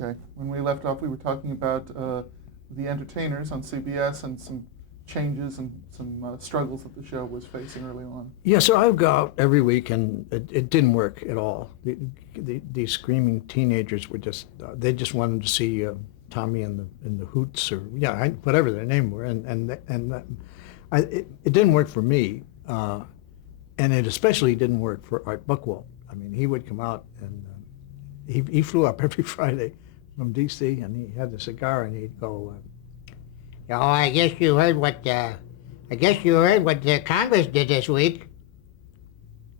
Okay. When we left off, we were talking about The Entertainers on CBS and some changes and some struggles that the show was facing early on. Yeah, so I would go out every week, and it didn't work at all. These screaming teenagers were just they just wanted to see Tommy and the Hoots, or whatever their name were, it didn't work for me, and it especially didn't work for Art Buchwald. I mean, he would come out, and he flew up every Friday from D.C., and he had a cigar, and he'd go, Oh, I guess you heard what Congress did this week.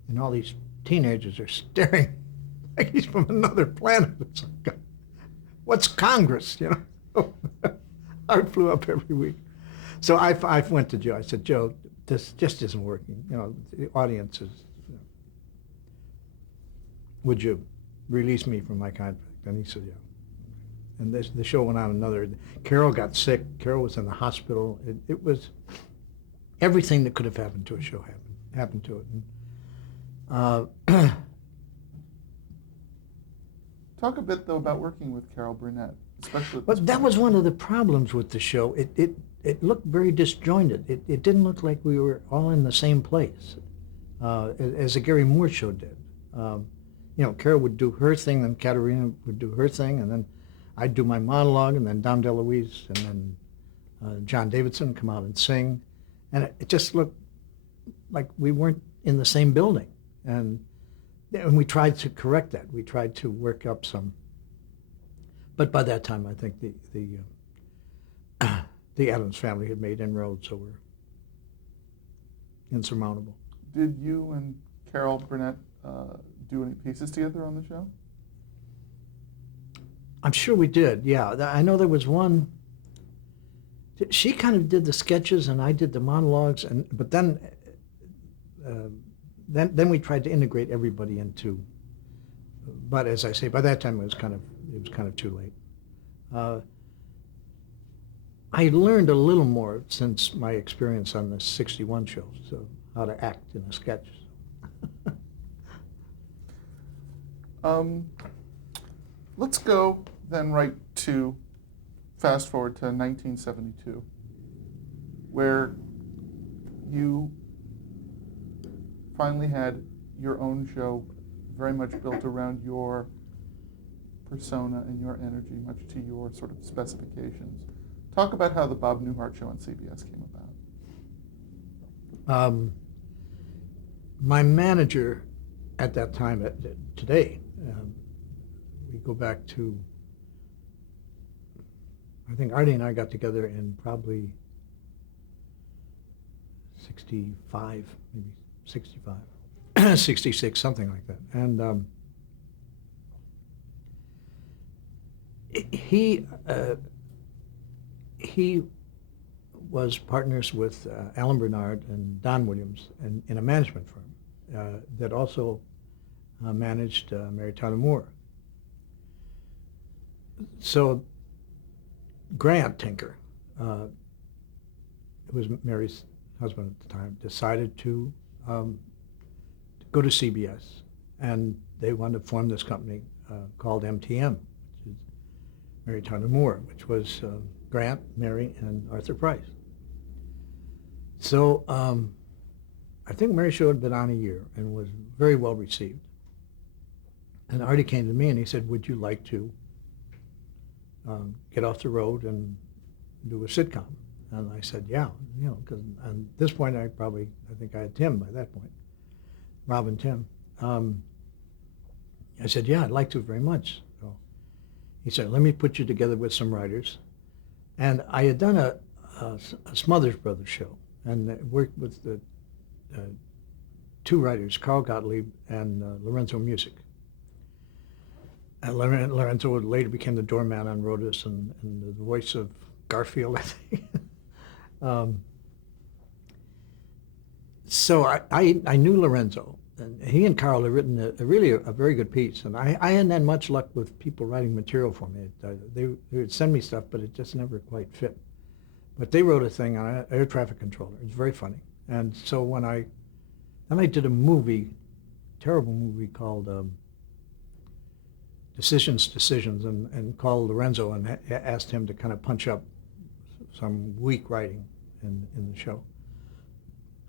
and all these teenagers are staring like he's from another planet. It's like, what's Congress, Art flew up every week. So I went to Joe. I said, Joe, this just isn't working. The audience is, would you release me from my contract? And he said, yeah. And the show went on another. Carol got sick. Carol was in the hospital. It was everything that could have happened to a show happened to it. And, Talk a bit, though, about working with Carol Burnett, especially. But that was one of the problems with the show. It looked very disjointed. It didn't look like we were all in the same place, as a Gary Moore show did. Carol would do her thing, then Katerina would do her thing, and then I'd do my monologue, and then Dom DeLuise, and then John Davidson come out and sing. And it just looked like we weren't in the same building. And we tried to correct that. We tried to work up some. But by that time, I think the Addams family had made inroads, so we're insurmountable. Did you and Carol Burnett do any pieces together on the show? I'm sure we did, yeah. I know there was one. She kind of did the sketches, and I did the monologues, but then we tried to integrate everybody into. But as I say, by that time it was kind of too late. I learned a little more since my experience on the '61 show, so how to act in a sketch. Let's go then right to fast forward to 1972, where you finally had your own show very much built around your persona and your energy, much to your sort of specifications. Talk about how the Bob Newhart show on CBS came about. My manager at that time, today, we go back to, I think Artie and I got together in probably 65, maybe 65, 66, something like that. And he was partners with Alan Bernard and Don Williams in a management firm that also managed Mary Tyler Moore. So Grant Tinker, who was Mary's husband at the time, decided to go to CBS, and they wanted to form this company called MTM, which is Mary Tyler Moore, which was Grant, Mary, and Arthur Price. So I think Mary's show had been on a year and was very well received. And Artie came to me and he said, would you like to get off the road and do a sitcom? And I said, yeah, because at this point I think I had Tim by that point, Rob and Tim. I said, yeah, I'd like to very much. So he said, let me put you together with some writers. And I had done a Smothers Brothers show, and worked with the two writers, Carl Gottlieb and Lorenzo Music. Lorenzo later became the doorman on Rodas and the voice of Garfield, I think. So I knew Lorenzo, and he and Carl had written a very good piece, and I hadn't had much luck with people writing material for me. They would send me stuff, but it just never quite fit. But they wrote a thing on air traffic controller. It was very funny. And so then I did a movie, terrible movie called decisions, and called Lorenzo and asked him to kind of punch up some weak writing in the show,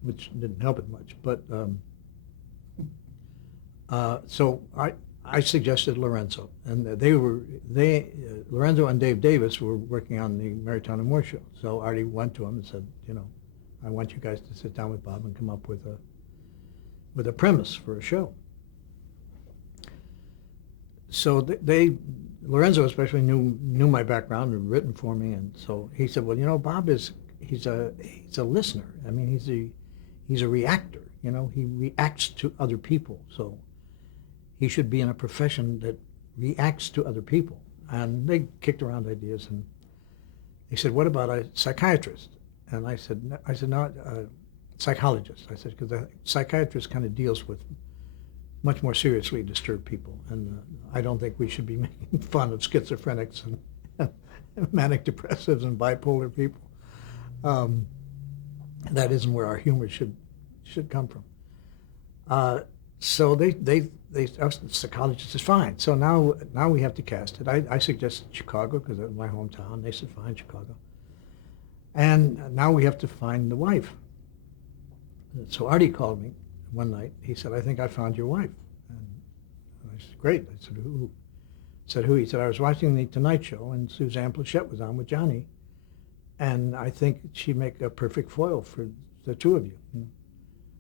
which didn't help it much. But so I suggested Lorenzo, and Lorenzo and Dave Davis were working on the Mary Tyler Moore show. So Artie went to him and said, I want you guys to sit down with Bob and come up with a premise for a show. So Lorenzo especially knew my background and written for me, and so he said, well, Bob he's a listener. I mean, he's a reactor. He reacts to other people. So he should be in a profession that reacts to other people. And they kicked around ideas, and they said, what about a psychiatrist? And I said, no, psychologist. I said, because a psychiatrist kind of deals with much more seriously disturbed people. And I don't think we should be making fun of schizophrenics and manic depressives and bipolar people. That isn't where our humor should come from. So they psychologist is fine. So now we have to cast it. I suggested Chicago because it's my hometown. They said fine, Chicago. And now we have to find the wife. So Artie called me one night. He said, I think I found your wife. And I said, great. I said, who? I said, who? He said, I was watching the Tonight Show and Suzanne Plachette was on with Johnny. And I think she'd make a perfect foil for the two of you. And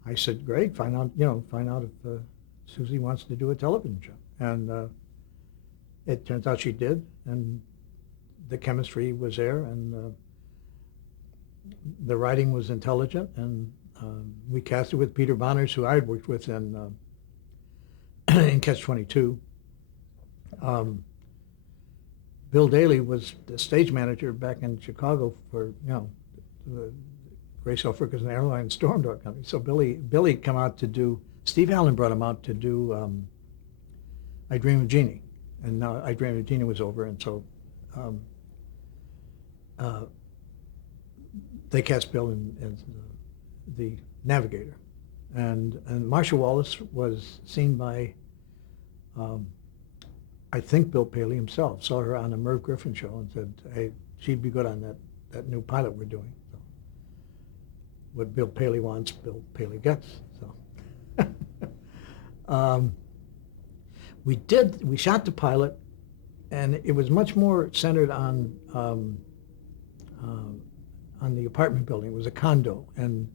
I said, great. Find out if Susie wants to do a television show. And it turns out she did. And the chemistry was there. And the writing was intelligent. And we cast it with Peter Bonners, who I had worked with in Catch-22. Bill Daly was the stage manager back in Chicago for, the Grace L. Ferguson Airline Storm Door Company. So Billy come out to do, Steve Allen brought him out to do I Dream of Jeannie. And now I Dream of Jeannie was over, and so they cast Bill as the navigator. And Marsha Wallace was seen by, I think Bill Paley himself, saw her on a Merv Griffin show and said, hey, she'd be good on that new pilot we're doing. So what Bill Paley wants, Bill Paley gets. So we shot the pilot, and it was much more centered on the apartment building. It was a condo, and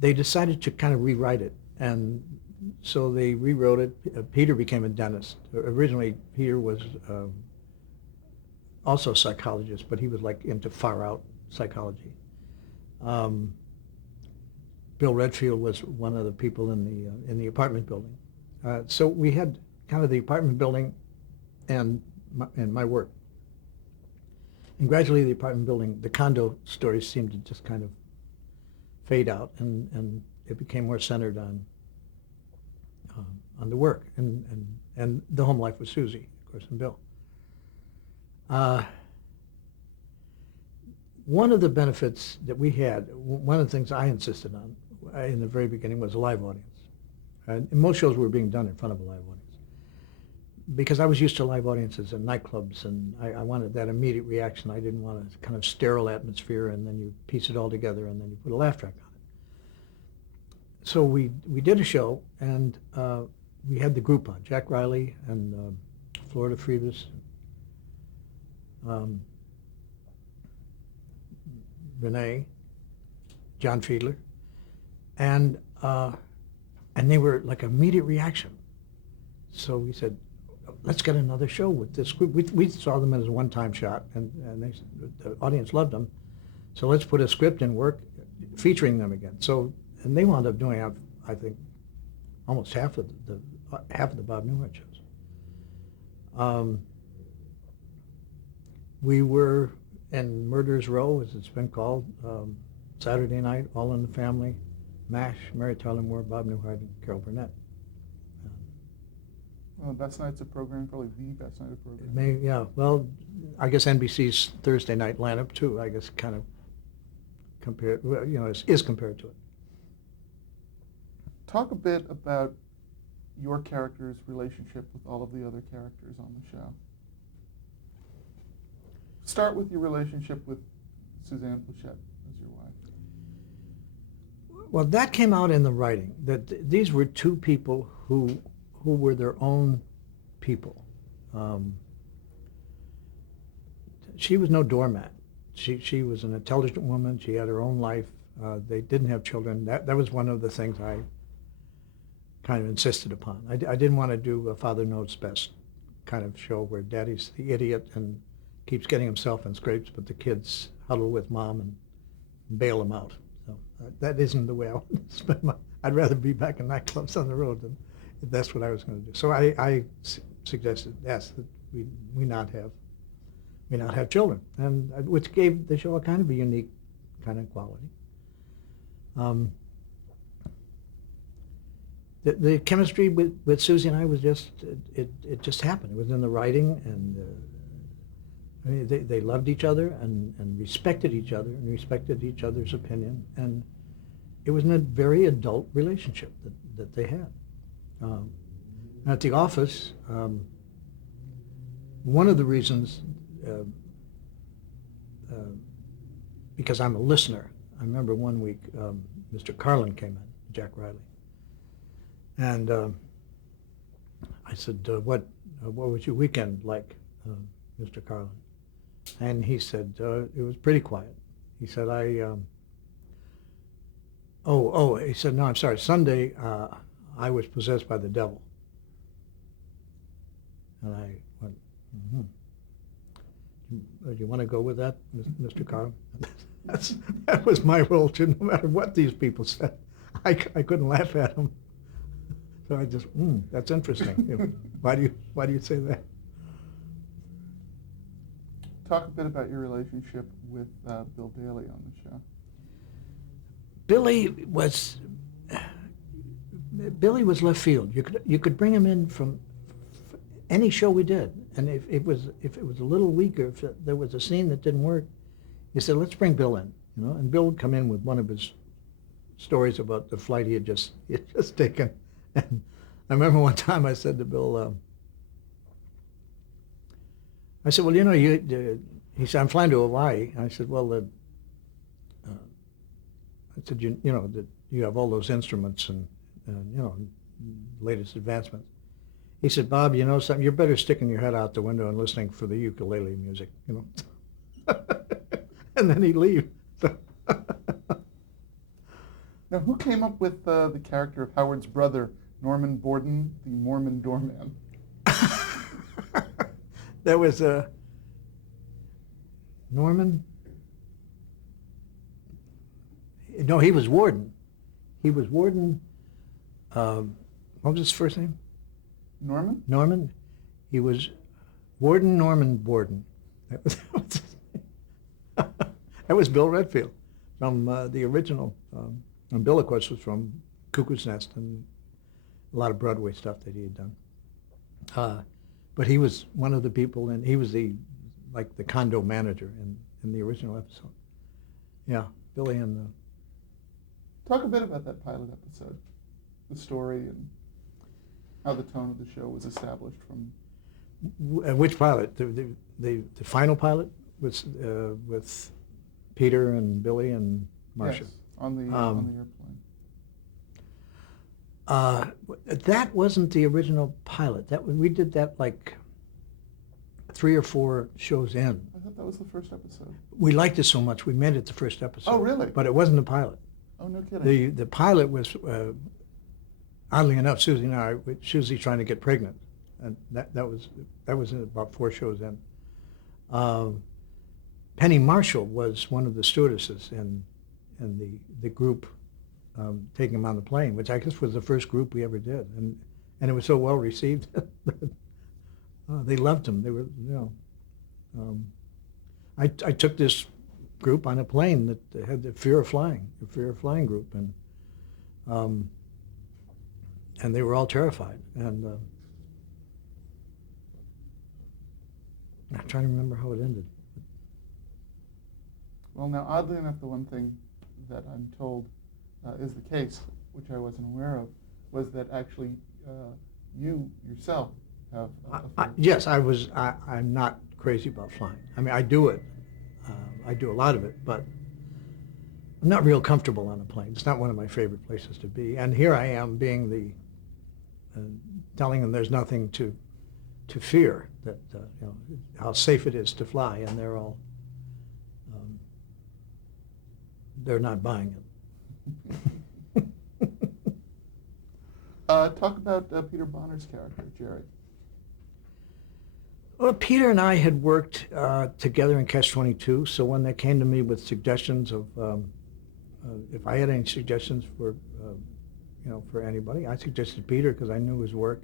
they decided to kind of rewrite it, and so they rewrote it. Peter became a dentist. Originally, Peter was also a psychologist, but he was like into far-out psychology. Bill Redfield was one of the people in the apartment building. So we had kind of the apartment building and my work. And gradually the apartment building, the condo stories seemed to just kind of fade out, and it became more centered on the work and the home life with Susie, of course, and Bill. One of the benefits that we had, one of the things I insisted on in the very beginning was a live audience. And most shows were being done in front of a live audience, because I was used to live audiences in nightclubs, and I wanted that immediate reaction. I didn't want a kind of sterile atmosphere, and then you piece it all together, and then you put a laugh track on it. So we did a show, and we had the group on, Jack Riley and Florida Freebus, Renee, John Fiedler, and they were like immediate reaction. So we said, let's get another show with this group. We saw them as a one-time shot, and the audience loved them. So let's put a script in work featuring them again. So, and they wound up doing, I think, almost half of the Bob Newhart shows. We were in Murderers Row, as it's been called, Saturday night, All in the Family, MASH, Mary Tyler Moore, Bob Newhart, and Carol Burnett. Well, best nights of programming, probably the best night of programming. Yeah, well, I guess NBC's Thursday night lineup too, I guess kind of compared, is compared to it. Talk a bit about your character's relationship with all of the other characters on the show. Start with your relationship with Suzanne Plachette as your wife. Well, that came out in the writing, that these were two people who were their own people. She was no doormat. She was an intelligent woman. She had her own life. They didn't have children. That was one of the things I kind of insisted upon. I didn't want to do a Father Knows Best kind of show where Daddy's the idiot and keeps getting himself in scrapes, but the kids huddle with Mom and bail him out. So that isn't the way I want to spend my. I'd rather be back in nightclubs on the road than if that's what I was going to do. So I suggested, yes, that we not have children, and which gave the show a kind of a unique kind of quality. The chemistry with Susie and I was just it just happened. It was in the writing, and I mean, they loved each other and respected each other and respected each other's opinion, and it was a very adult relationship that they had. At the office, one of the reasons, because I'm a listener, I remember one week Mr. Carlin came in, Jack Riley, and I said, what was your weekend like, Mr. Carlin? And he said, it was pretty quiet. He said, he said, no, I'm sorry, Sunday I was possessed by the devil. And I went, mm-hmm. Do you want to go with that, Mr. Carlin? That was my role too, no matter what these people said. I couldn't laugh at them. So I just, that's interesting. Why do you say that? Talk a bit about your relationship with Bill Daly on the show. Billy was left field. You could bring him in from any show we did, and if it was a little weaker, if there was a scene that didn't work, he said, let's bring Bill in, and Bill would come in with one of his stories about the flight he had just taken. And I remember one time I said to Bill, I said, well, he said, I'm flying to Hawaii. I said, well, I said, that you have all those instruments and latest advancements. He said, Bob, you know something? You're better sticking your head out the window and listening for the ukulele music, And then he'd leave. Now, who came up with the character of Howard's brother, Norman Borden, the Mormon doorman? There was Norman. No, he was Warden. He was Warden. What was his first name? Norman? Norman. He was Warden Norman Borden. That was his name. That was Bill Redfield from the original. And Bill, of course, was from Cuckoo's Nest and a lot of Broadway stuff that he had done. But he was one of the people, and he was the condo manager in the original episode. Yeah, Billy and Talk a bit about that pilot episode, the story, and how the tone of the show was established from. Which pilot? The final pilot was with Peter and Billy and Marcia. Yes, on the airplane. That wasn't the original pilot. We did that like 3 or 4 shows in. I thought that was the first episode. We liked it so much we made it the first episode. Oh, really? But it wasn't the pilot. Oh, no kidding. The pilot was, oddly enough, Susie trying to get pregnant, and that was in about 4 shows in. Penny Marshall was one of the stewardesses in the group taking him on the plane, which I guess was the first group we ever did, and it was so well received. They loved him. They were, I took this group on a plane that had the Fear of Flying group, and they were all terrified. And I'm trying to remember how it ended. Well, now, oddly enough, the one thing that I'm told is the case, which I wasn't aware of, was that actually you yourself have Yes, I'm not crazy about flying. I mean, I do it. I do a lot of it, but I'm not real comfortable on a plane. It's not one of my favorite places to be. And here I am being telling them there's nothing to fear, that how safe it is to fly, and they're not buying it. Talk about Peter Bonner's character, Jerry. Well, Peter and I had worked together in Catch-22, so when they came to me with suggestions of if I had any suggestions for for anybody, I suggested Peter because I knew his work.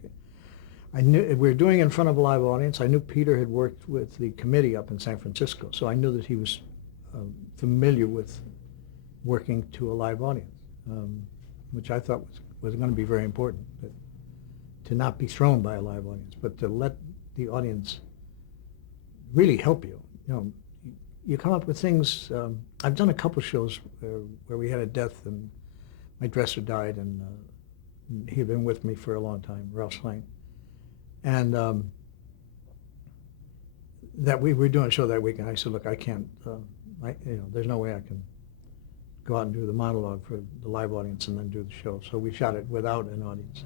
I knew we were doing it in front of a live audience. I knew Peter had worked with the committee up in San Francisco, so I knew that he was familiar with working to a live audience, which I thought was going to be very important, to not be thrown by a live audience, but to let the audience really help you. You come up with things. I've done a couple shows where we had a death and my dresser died, and he had been with me for a long time, Ralph Slane. And that we were doing a show that week, and I said, look, I can't, there's no way I can go out and do the monologue for the live audience and then do the show. So we shot it without an audience,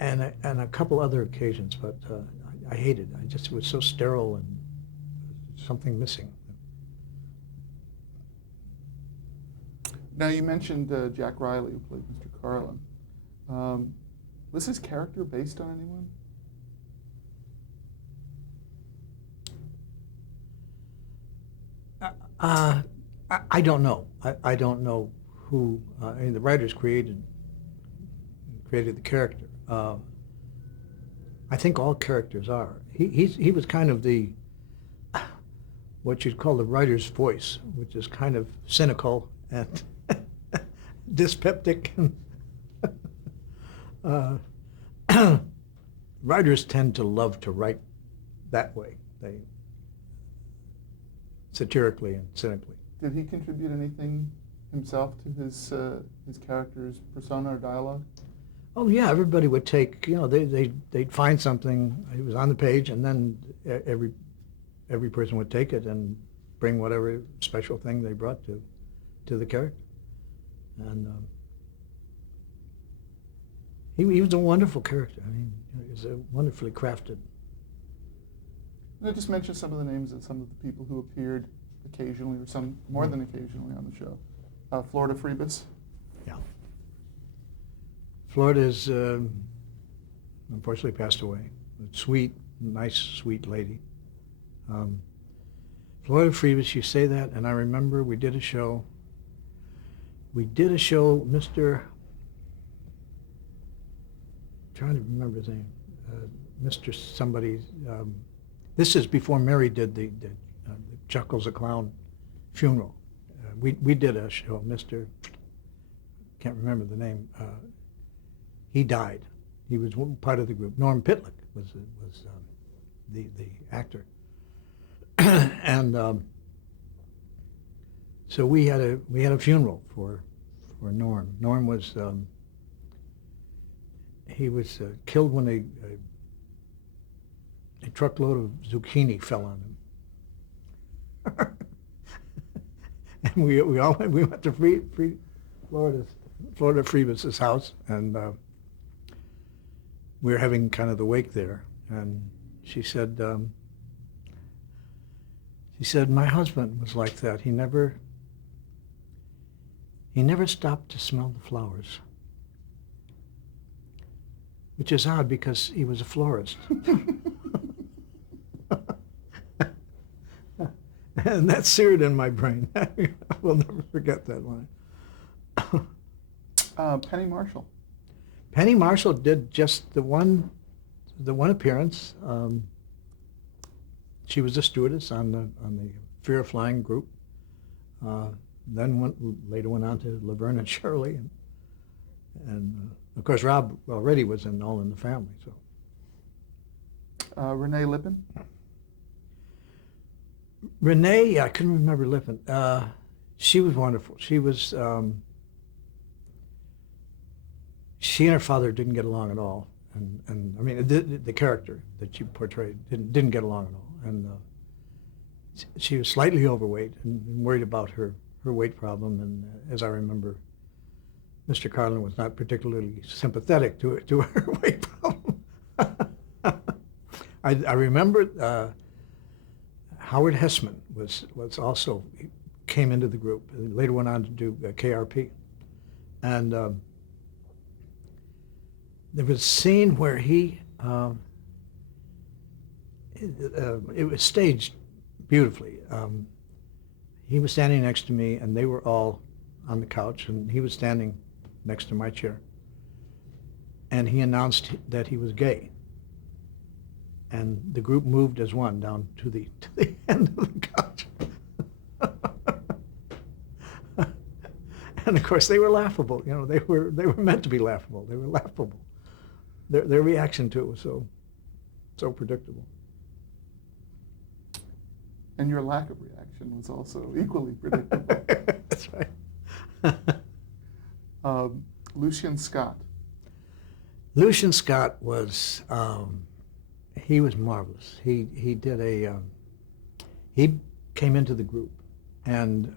and a couple other occasions, but I hated it. It was so sterile and something missing. Now, you mentioned Jack Riley, who played Mr. Carlin. Was his character based on anyone? I don't know. I don't know who. I mean, the writers created the character. I think all characters are. He was kind of what you'd call the writer's voice, which is kind of cynical and dyspeptic. Writers tend to love to write that way, satirically and cynically. Did he contribute anything himself to his character's persona or dialogue? Oh yeah, everybody would take. They'd find something. It was on the page, and then every person would take it and bring whatever special thing they brought to the character. And he was a wonderful character. I mean, he was a wonderfully crafted. I just mentioned some of the names of some of the people who appeared occasionally, or some more than occasionally, on the show. Florida Freebus. Yeah. Florida's unfortunately passed away. A nice, sweet lady. Florida Freebus, you say that, and I remember we did a show. Mr. Trying to remember his name. Mr. somebody. This is before Mary did the Chuckles the Clown funeral. We did a show. Mr. Can't remember the name. He died. He was part of the group. Norm Pitlick was the actor, and so we had a funeral for Norm. Norm was he was killed when a truckload of zucchini fell on him. And we went to Florida Freebus's house, and we were having kind of the wake there, and she said my husband was like that. He never stopped to smell the flowers, which is odd because he was a florist. And that's seared in my brain. I will never forget that line. Penny Marshall. Penny Marshall did just the one appearance. She was a stewardess on the Fear of Flying group. Then later went on to Laverne and Shirley, and of course Rob already was in All in the Family. So Renee Lippen. Renee, I couldn't remember Lippen. She was wonderful. She was she and her father didn't get along at all, and I mean the character that she portrayed didn't get along at all, and she was slightly overweight and worried about her weight problem, and as I remember, Mr. Carlin was not particularly sympathetic to her weight problem. I remember Howard Hessman was also came into the group, later went on to do KRP, and there was a scene where it was staged beautifully. He was standing next to me, and they were all on the couch, and he was standing next to my chair. And he announced that he was gay. And the group moved as one down to the end of the couch. And of course, they were laughable. You know, they were meant to be laughable. They were laughable. Their reaction to it was so predictable. And your lack of reaction was also equally predictable. That's right. Lucian Scott. Lucian Scott was he was marvelous. He did he came into the group, and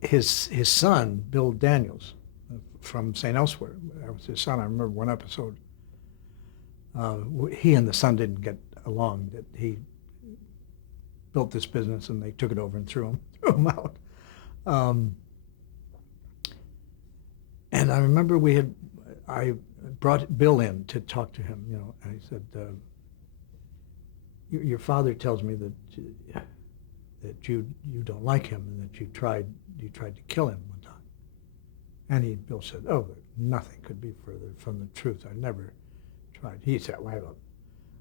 his son Bill Daniels from St. Elsewhere, that was his son. I remember one episode. He and the son didn't get along. That he built this business and they took it over and threw him out. And I remember I brought Bill in to talk to him. You know, I said, "Your father tells me that you don't like him and that you tried to kill him one time." And Bill said, "Oh, nothing could be further from the truth. I never tried." He said, "Well,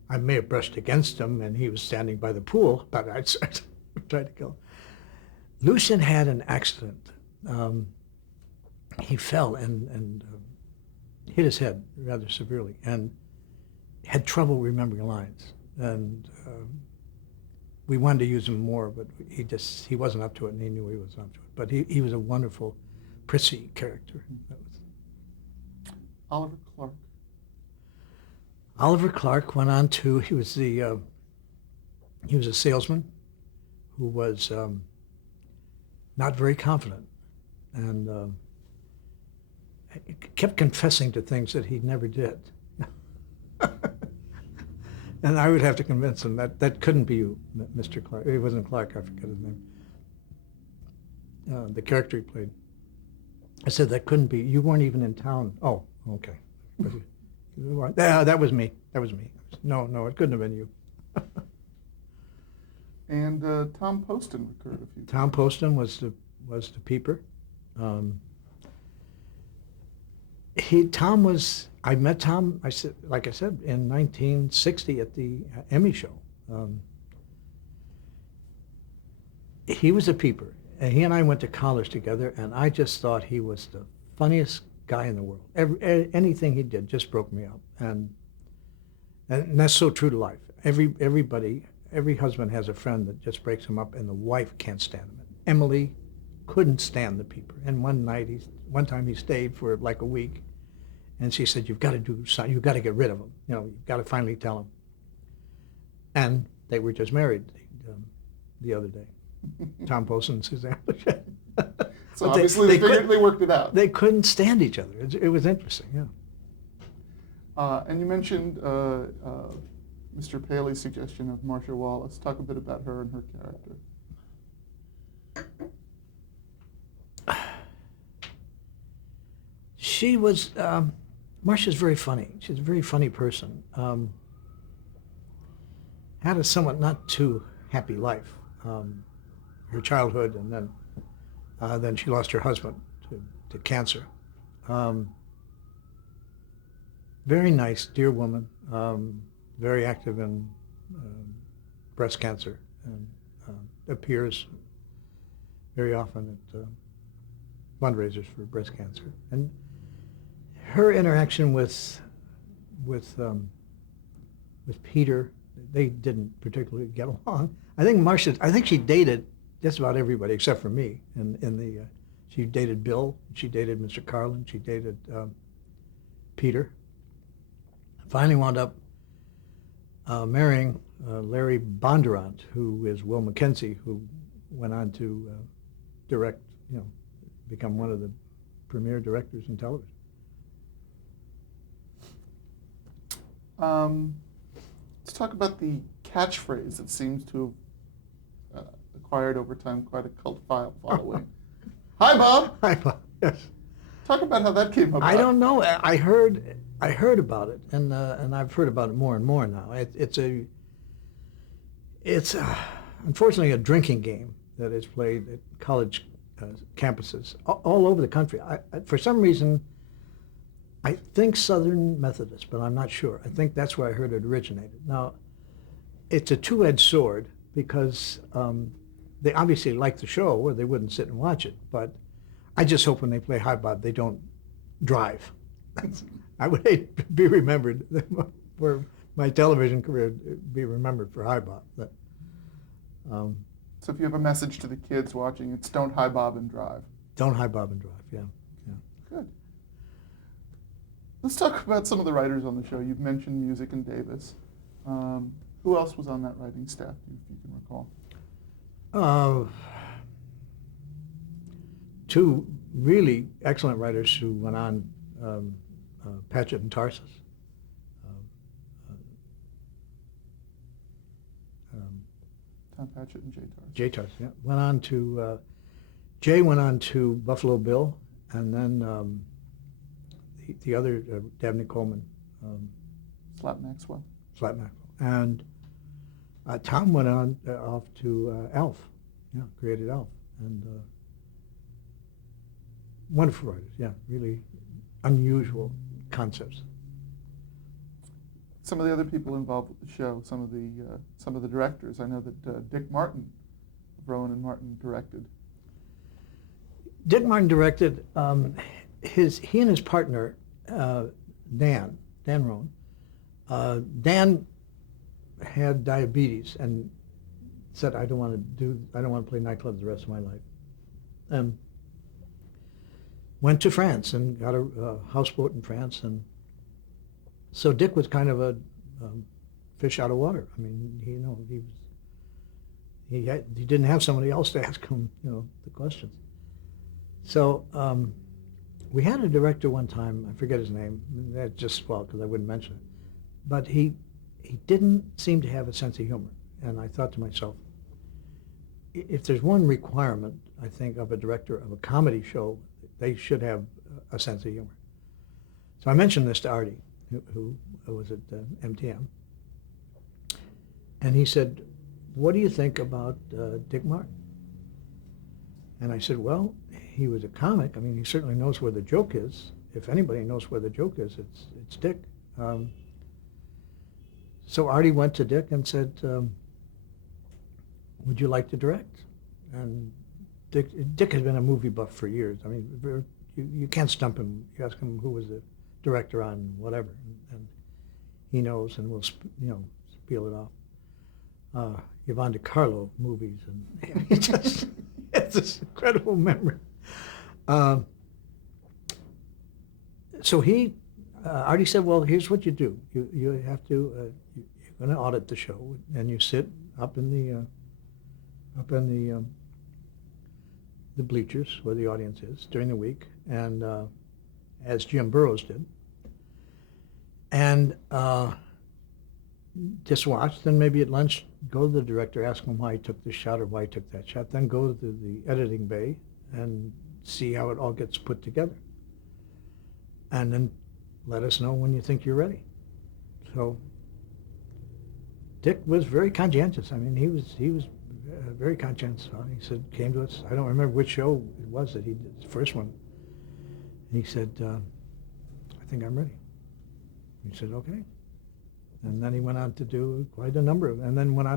I may have brushed against him and he was standing by the pool, but I tried to kill him." Lucian had an accident. He fell and hit his head rather severely and had trouble remembering lines. And we wanted to use him more, but he wasn't up to it, and he knew he wasn't up to it. But he was a wonderful, prissy character. Oliver Clark. Oliver Clark went on to, he was a salesman who was not very confident, and kept confessing to things that he never did. And I would have to convince him that couldn't be you, Mr. Clark. It wasn't Clark, I forget his name. The character he played. I said, that couldn't be. You weren't even in town. Oh, okay. That was me. No, it couldn't have been you. And Tom Poston recurred a few times. Tom Poston was the peeper. I met Tom, like I said, in 1960 at the Emmy show. He was a peeper, and he and I went to college together, and I just thought he was the funniest guy in the world. Anything he did just broke me up, and that's so true to life. Every husband has a friend that just breaks him up, and the wife can't stand him. Emily couldn't stand the peeper, and one time he stayed for like a week, and she said, "You've got to do something. You've got to get rid of him. You know, you've got to finally tell him." And they were just married the other day. Tom Poston and Suzanne. So obviously they worked it out. They couldn't stand each other. It was interesting, yeah. And you mentioned Mr. Paley's suggestion of Marcia Wallace. Talk a bit about her and her character. She was, Marcia's very funny. She's a very funny person. Had a somewhat not too happy life. Her childhood, and then she lost her husband to cancer. Very nice, dear woman. Very active in breast cancer, and appears very often at fundraisers for breast cancer. And her interaction with Peter, they didn't particularly get along. I think she dated just about everybody except for me. She dated Bill. She dated Mr. Carlin. She dated Peter. Finally wound up marrying Larry Bondurant, who is Will McKenzie, who went on to direct, become one of the premier directors in television. Let's talk about the catchphrase that seems to have acquired over time quite a cult following. Hi, Bob. Hi, Bob. Yes. Talk about how that came about. I don't know. I heard about it, and I've heard about it more and more now. It's unfortunately a drinking game that is played at college campuses all over the country. For some reason, I think Southern Methodist, but I'm not sure. I think that's where I heard it originated. Now, it's a two-edged sword because they obviously like the show or they wouldn't sit and watch it. But I just hope when they play Hi Bob, they don't drive. I would hate to be remembered for my television career, be remembered for Hi Bob. But, so if you have a message to the kids watching, it's don't Hi Bob and drive. Don't Hi Bob and drive, yeah. Good. Let's talk about some of the writers on the show. You've mentioned Music and Davis. Who else was on that writing staff, if you can recall? Two really excellent writers who went on, Patchett and Tarsus. Tom Patchett and Jay Tarsus. Jay Tarsus, yeah. Jay went on to Buffalo Bill, and then the other, Dabney Coleman. Slap Maxwell. Slap Maxwell. And Tom went on off to Alf, created Alf. And wonderful writers, really unusual concepts. Some of the other people involved with the show, some of the directors. I know that Dick Martin of Rowan and Martin directed. Dick Martin directed. He and his partner Dan Rowan. Dan had diabetes and said, I don't want to play nightclubs the rest of my life. Went to France and got a houseboat in France, and so Dick was kind of a fish out of water. I mean, he didn't have somebody else to ask him, the questions. So we had a director one time, I forget his name, that just because I wouldn't mention it, but he didn't seem to have a sense of humor. And I thought to myself, if there's one requirement, I think, of a director of a comedy show, they should have a sense of humor. So I mentioned this to Artie, who was at MTM, and he said, what do you think about Dick Martin? And I said, well, he was a comic. I mean, he certainly knows where the joke is. If anybody knows where the joke is, it's Dick. So Artie went to Dick and said, would you like to direct? And Dick had been a movie buff for years. I mean, you can't stump him. You ask him who was the director on whatever, and he knows and will, spiel it off. Yvonne DiCarlo movies, and he just has this incredible memory. So Artie said, well, here's what you do. You have to, you're going to audit the show, and you sit up in the bleachers where the audience is during the week, and as Jim Burrows did, and just watch. Then maybe at lunch, go to the director, ask him why he took this shot or why he took that shot. Then go to the editing bay and see how it all gets put together, and then let us know when you think you're ready. So Dick was very conscientious. I mean, he was very conscientious. He said, came to us. I don't remember which show it was that he did, the first one. And he said, I think I'm ready. We said, okay. And then he went on to do quite a number of Newharts.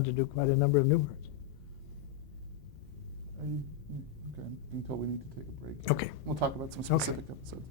Okay, I'm being told we need to take a break. Okay. We'll talk about some specific episodes.